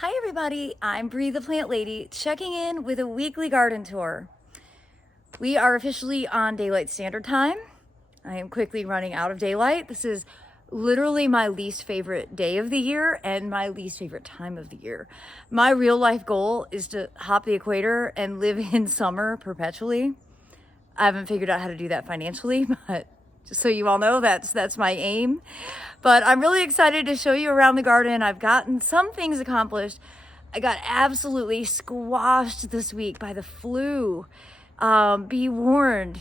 Hi everybody, I'm Bree the Plant Lady, checking in with a weekly garden tour. We are officially on daylight standard time. I am quickly running out of daylight. This is literally my least favorite day of the year and my least favorite time of the year. My real life goal is to hop the equator and live in summer perpetually. I haven't figured out how to do that financially, but just so you all know, that's my aim. But I'm really excited to show you around the garden. I've gotten some things accomplished. I got absolutely squashed this week by the flu. Be warned,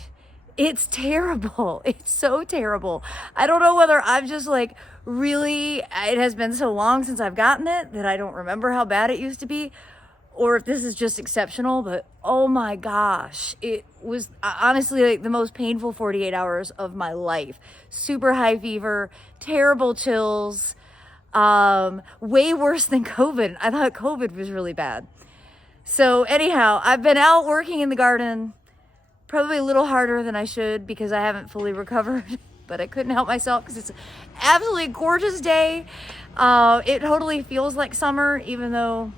it's terrible. It's so terrible. I don't know whether I'm just like really, it has been so long since I've gotten it that I don't remember how bad it used to be, or if this is just exceptional, but oh my gosh, it was honestly like the most painful 48 hours of my life. Super high fever, terrible chills, way worse than COVID. I thought COVID was really bad. So anyhow, I've been out working in the garden, probably a little harder than I should because I haven't fully recovered, but I couldn't help myself because it's an absolutely gorgeous day. It totally feels like summer, even though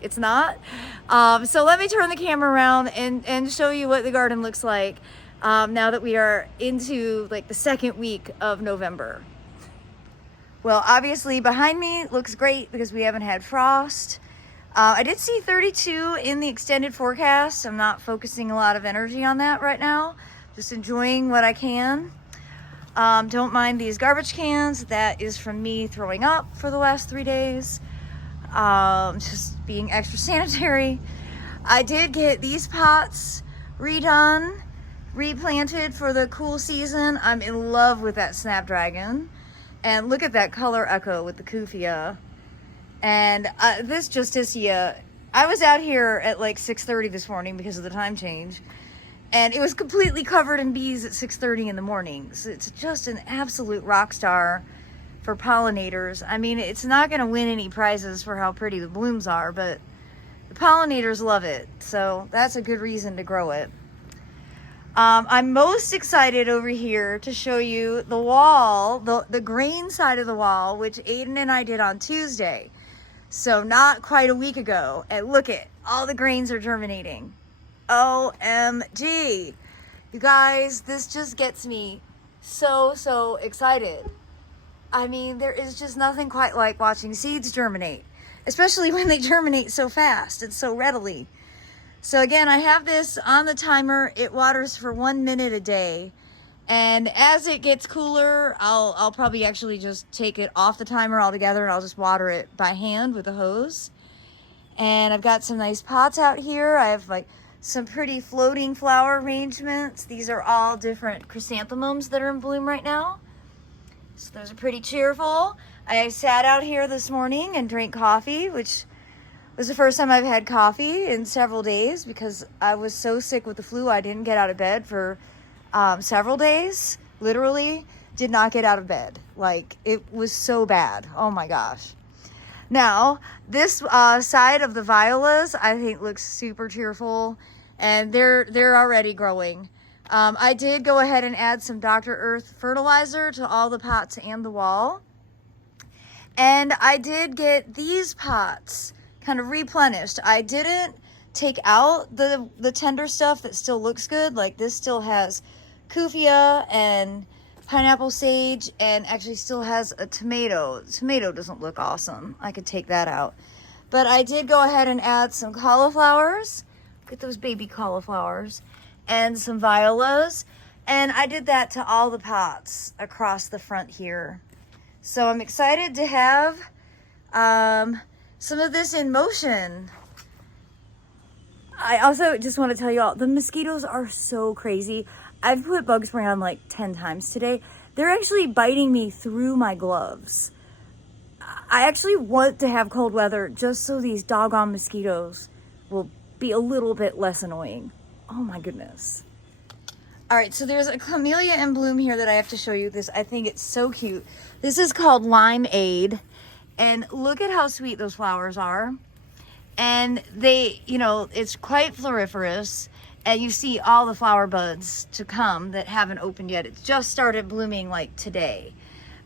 it's not. So let me turn the camera around and show you what the garden looks like now that we are into like the second week of November. Well, obviously behind me looks great because we haven't had frost. I did see 32 in the extended forecast. I'm not focusing a lot of energy on that right now. Just enjoying what I can. Don't mind these garbage cans. That is from me throwing up for the last 3 days. Just being extra sanitary. I did get these pots redone, replanted for the cool season. I'm in love with that snapdragon. And look at that color echo with the Kufia. And this Justicia, I was out here at like 6:30 this morning because of the time change. And it was completely covered in bees at 6:30 in the morning. So it's just an absolute rock star for pollinators. I mean, it's not going to win any prizes for how pretty the blooms are, but the pollinators love it. So that's a good reason to grow it. I'm most excited over here to show you the wall, the grain side of the wall, which Aiden and I did on Tuesday. So not quite a week ago. And look at all the grains are germinating. OMG. You guys, this just gets me so excited. I mean, there is just nothing quite like watching seeds germinate, especially when they germinate so fast and so readily. So again, I have this on the timer. It waters for 1 minute a day. And as it gets cooler, I'll probably actually just take it off the timer altogether and I'll just water it by hand with a hose. And I've got some nice pots out here. I have like some pretty floating flower arrangements. These are all different chrysanthemums that are in bloom right now. So those are pretty cheerful. I sat out here this morning and drank coffee, which was the first time I've had coffee in several days because I was so sick with the flu I didn't get out of bed for several days. Literally did not get out of bed. Like, it was so bad. Oh my gosh. Now, this side of the violas I think looks super cheerful, and they're already growing. I did go ahead and add some Dr. Earth fertilizer to all the pots and the wall. And I did get these pots kind of replenished. I didn't take out the tender stuff that still looks good. Like this still has Kufia and pineapple sage and actually still has a tomato. The tomato doesn't look awesome. I could take that out. But I did go ahead and add some cauliflowers. Look at those baby cauliflowers. And some violas, and I did that to all the pots across the front here. So I'm excited to have some of this in motion. I also just want to tell you all, the mosquitoes are so crazy. I've put bug spray on like 10 times today. They're actually biting me through my gloves. I actually want to have cold weather just so these doggone mosquitoes will be a little bit less annoying. Oh my goodness. All right, so there's a camellia in bloom here that I have to show you. This, I think it's so cute. This is called Limeade, and look at how sweet those flowers are. And they, you know, it's quite floriferous, and you see all the flower buds to come that haven't opened yet. It's just started blooming like today.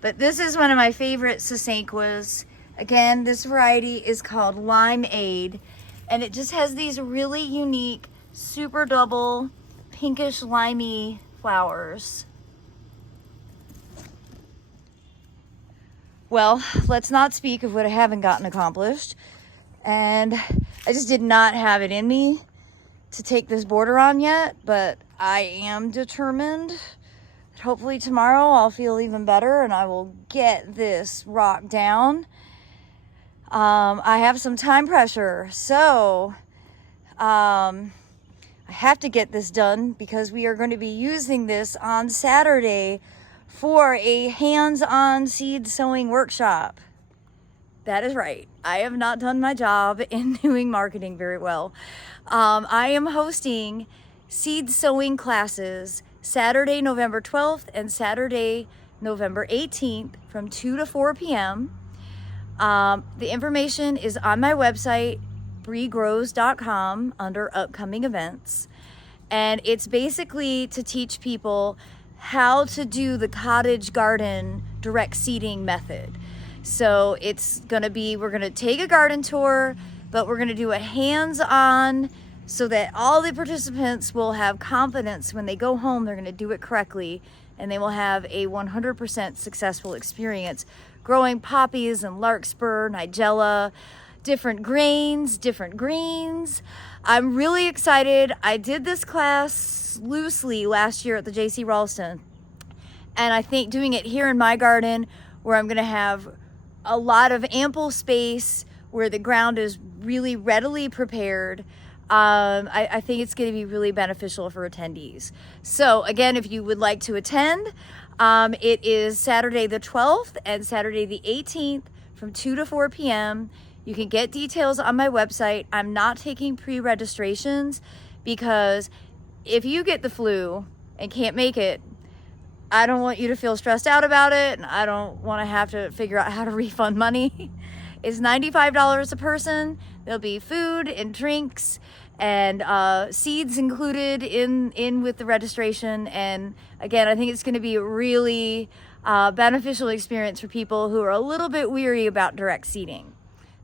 But this is one of my favorite sasanquas. Again, this variety is called Limeade, and it just has these really unique, super double, pinkish limey flowers. Well, let's not speak of what I haven't gotten accomplished. And I just did not have it in me to take this border on yet, but I am determined. Hopefully tomorrow I'll feel even better and I will get this rock down. I have some time pressure, so I have to get this done because we are going to be using this on Saturday for a hands-on seed sowing workshop. That is right. I have not done my job in doing marketing very well. I am hosting seed sowing classes Saturday, November 12th and Saturday, November 18th from 2 to 4 p.m. The information is on my website, breegrows.com, under upcoming events. And it's basically to teach people how to do the cottage garden direct seeding method. So it's gonna be, we're gonna take a garden tour, but we're gonna do a hands-on so that all the participants will have confidence when they go home, they're gonna do it correctly, and they will have a 100% successful experience growing poppies and larkspur, nigella, different grains, different greens. I'm really excited. I did this class loosely last year at the J.C. Ralston, and I think doing it here in my garden where I'm gonna have a lot of ample space where the ground is really readily prepared, I think it's going to be really beneficial for attendees. So again, if you would like to attend, it is Saturday the 12th and Saturday the 18th from 2 to 4 p.m. You can get details on my website. I'm not taking pre-registrations because if you get the flu and can't make it, I don't want you to feel stressed out about it, and I don't want to have to figure out how to refund money. It's $95 a person. There'll be food and drinks and seeds included in with the registration. And again, I think it's going to be a really beneficial experience for people who are a little bit weary about direct seeding.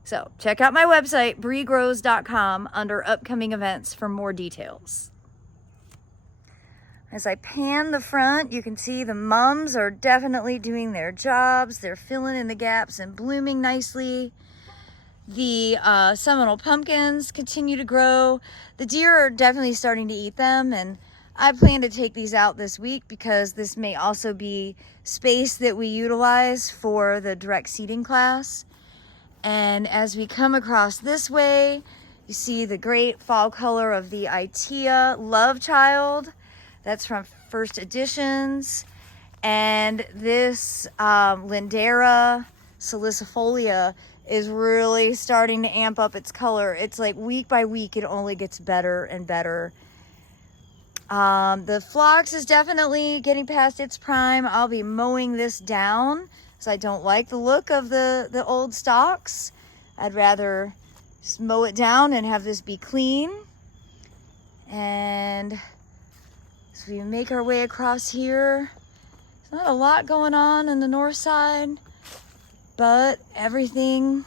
So check out my website, breegrows.com, under upcoming events for more details. As I pan the front, you can see the mums are definitely doing their jobs. They're filling in the gaps and blooming nicely. The Seminole pumpkins continue to grow. The deer are definitely starting to eat them, and I plan to take these out this week because this may also be space that we utilize for the direct seeding class. And as we come across this way, you see the great fall color of the Itea Love Child. That's from First Editions. And this Lindera salicifolia is really starting to amp up its color. It's like week by week, it only gets better and better. The phlox is definitely getting past its prime. I'll be mowing this down because I don't like the look of the old stalks. I'd rather just mow it down and have this be clean. And as we make our way across here, there's not a lot going on the north side, but everything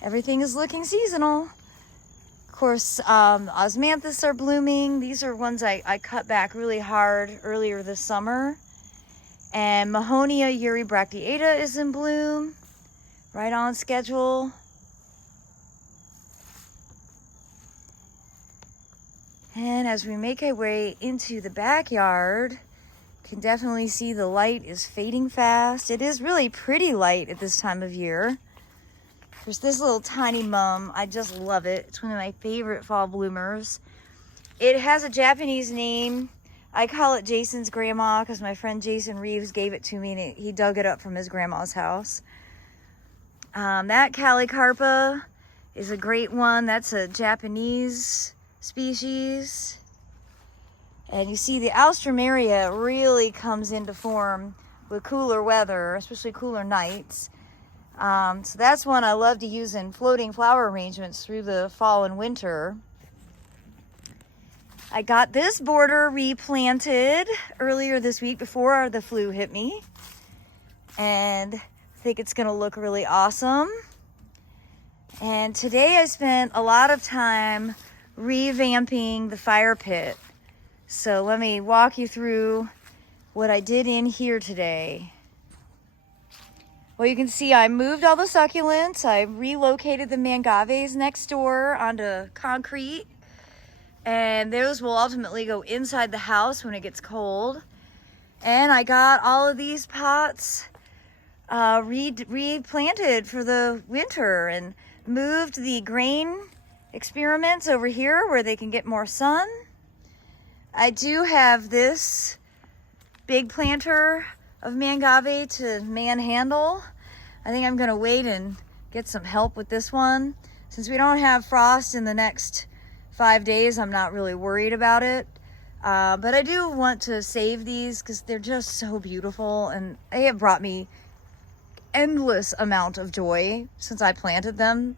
is looking seasonal. Of course, osmanthus are blooming. These are ones I cut back really hard earlier this summer. And Mahonia eurybracteata is in bloom, right on schedule. And as we make our way into the backyard, you can definitely see the light is fading fast. It is really pretty light at this time of year. There's this little tiny mum. I just love it. It's one of my favorite fall bloomers. It has a Japanese name. I call it Jason's grandma because my friend Jason Reeves gave it to me and he dug it up from his grandma's house. That Calicarpa is a great one. That's a Japanese species. And you see the Alstroemeria really comes into form with cooler weather, especially cooler nights. So that's one I love to use in floating flower arrangements through the fall and winter. I got this border replanted earlier this week before the flu hit me. And think it's gonna look really awesome. And today I spent a lot of time revamping the fire pit. So let me walk you through what I did in here today. Well, you can see I moved all the succulents. I relocated the mangaves next door onto concrete. And those will ultimately go inside the house when it gets cold. And I got all of these pots replanted for the winter and moved the grain experiments over here where they can get more sun. I do have this big planter of mangave to manhandle. I think I'm gonna wait and get some help with this one. Since we don't have frost in the next 5 days, I'm not really worried about it. But I do want to save these because they're just so beautiful, and they have brought me endless amount of joy since I planted them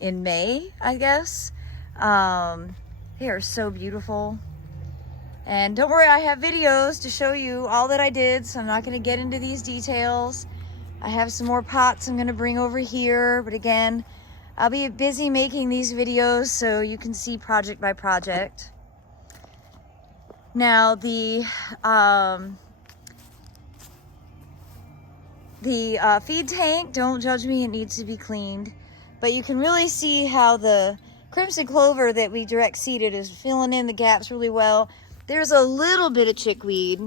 in May, I guess. They are so beautiful. And don't worry, I have videos to show you all that I did, so I'm not going to get into these details. I have some more pots I'm going to bring over here, but again, I'll be busy making these videos so you can see project by project. Now the feed tank, don't judge me, it needs to be cleaned. But you can really see how the crimson clover that we direct seeded is filling in the gaps really well. There's a little bit of chickweed,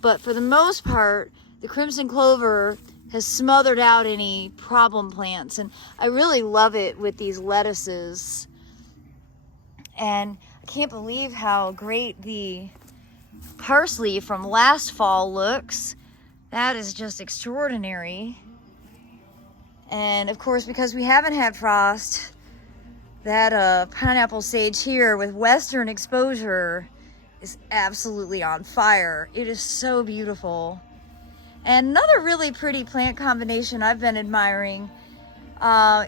but for the most part, the crimson clover has smothered out any problem plants. And I really love it with these lettuces. And I can't believe how great the parsley from last fall looks. That is just extraordinary. And of course, because we haven't had frost, that pineapple sage here with western exposure is absolutely on fire. It is so beautiful. And another really pretty plant combination I've been admiring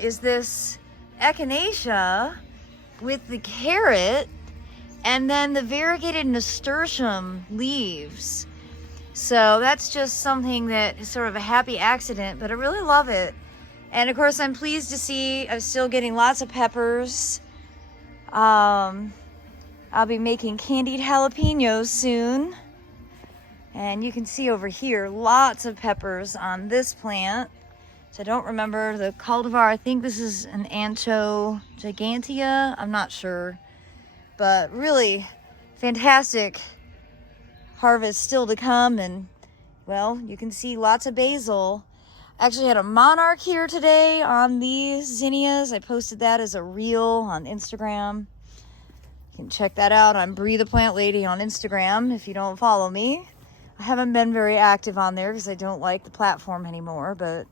is this echinacea with the carrot and then the variegated nasturtium leaves. So that's just something that is sort of a happy accident, but I really love it. And of course, I'm pleased to see I'm still getting lots of peppers. I'll be making candied jalapenos soon. And you can see over here, lots of peppers on this plant. So I don't remember the cultivar. I think this is an Ancho Gigantea. I'm not sure. But really fantastic harvest still to come. And well, you can see lots of basil. I actually had a monarch here today on these zinnias. I posted that as a reel on Instagram. You can check that out. I'm Bree the Plant Lady on Instagram if you don't follow me. I haven't been very active on there because I don't like the platform anymore, but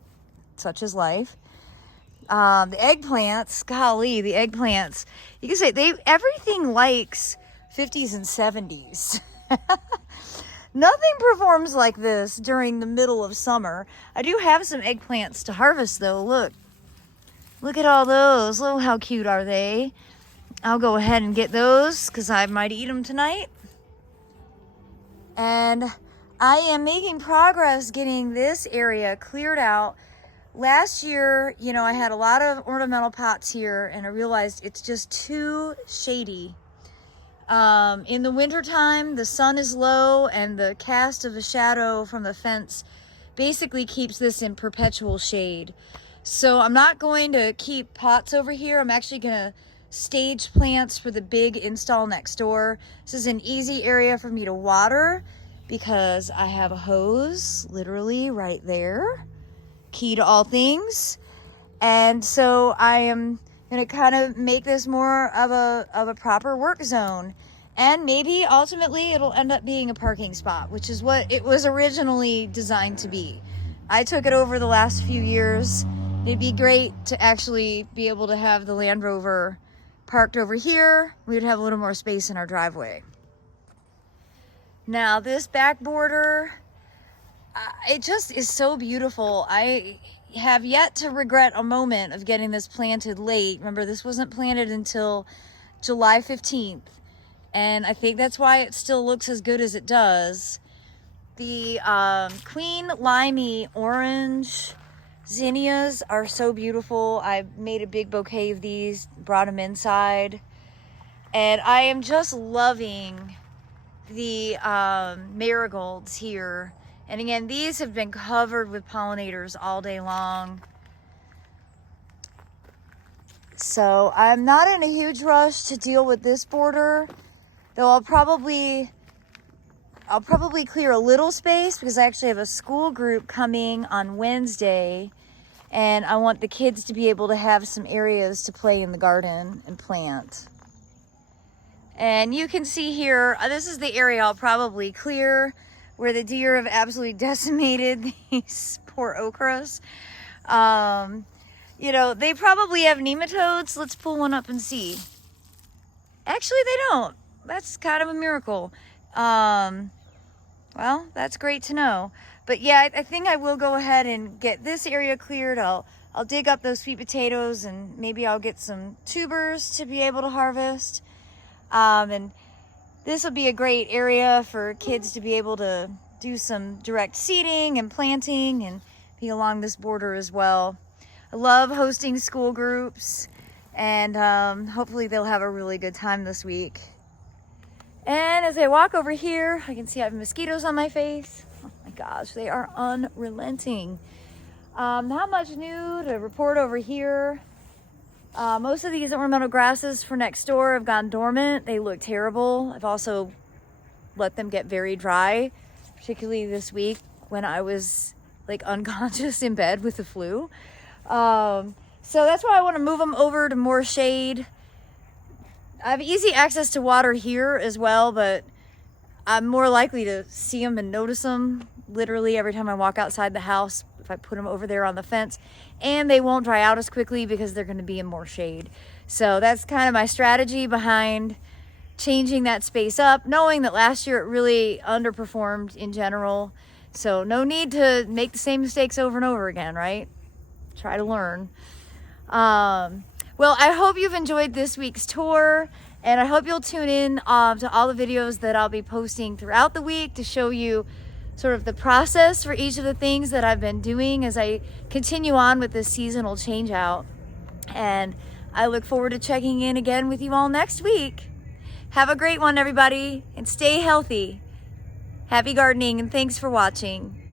such is life. The eggplants, golly, the eggplants. You can say everything likes 50s and 70s. Nothing performs like this during the middle of summer. I do have some eggplants to harvest though. Look at all those. Look how cute are they. I'll go ahead and get those because I might eat them tonight. And I am making progress getting this area cleared out. Last year, you know, I had a lot of ornamental pots here and I realized it's just too shady. In the wintertime, the sun is low and the cast of the shadow from the fence basically keeps this in perpetual shade. So I'm not going to keep pots over here. I'm actually going to stage plants for the big install next door. This is an easy area for me to water because I have a hose literally right there. Key to all things. And so I am going to kind of make this more of a proper work zone. And maybe ultimately it'll end up being a parking spot, which is what it was originally designed to be. I took it over the last few years. It'd be great to actually be able to have the Land Rover parked over here. We would have a little more space in our driveway. Now this back border, it just is so beautiful. I have yet to regret a moment of getting this planted late. Remember, this wasn't planted until July 15th. And I think that's why it still looks as good as it does. The Queen Limey Orange zinnias are so beautiful. I made a big bouquet of these, brought them inside. And I am just loving the marigolds here. And again, these have been covered with pollinators all day long. So I'm not in a huge rush to deal with this border, though I'll probably clear a little space because I actually have a school group coming on Wednesday, and I want the kids to be able to have some areas to play in the garden and plant. And you can see here, this is the area I'll probably clear where the deer have absolutely decimated these poor okras. You know, they probably have nematodes. Let's pull one up and see. Actually, they don't. That's kind of a miracle. Well, that's great to know. But yeah, I think I will go ahead and get this area cleared. I'll dig up those sweet potatoes, and maybe I'll get some tubers to be able to harvest. And this will be a great area for kids to be able to do some direct seeding and planting and be along this border as well. I love hosting school groups, and hopefully they'll have a really good time this week. And as I walk over here, I can see I have mosquitoes on my face. Oh my gosh, they are unrelenting. Not much new to report over here. Most of these ornamental grasses for next door have gone dormant. They look terrible. I've also let them get very dry, particularly this week when I was like unconscious in bed with the flu. So that's why I want to move them over to more shade. I have easy access to water here as well, but I'm more likely to see them and notice them literally every time I walk outside the house if I put them over there on the fence. And they won't dry out as quickly because they're going to be in more shade. So that's kind of my strategy behind changing that space up, knowing that last year it really underperformed in general. So no need to make the same mistakes over and over again, right? Try to learn. Well, I hope you've enjoyed this week's tour, and I hope you'll tune in to all the videos that I'll be posting throughout the week to show you sort of the process for each of the things that I've been doing as I continue on with this seasonal change out. And I look forward to checking in again with you all next week. Have a great one, everybody, and stay healthy. Happy gardening, and thanks for watching.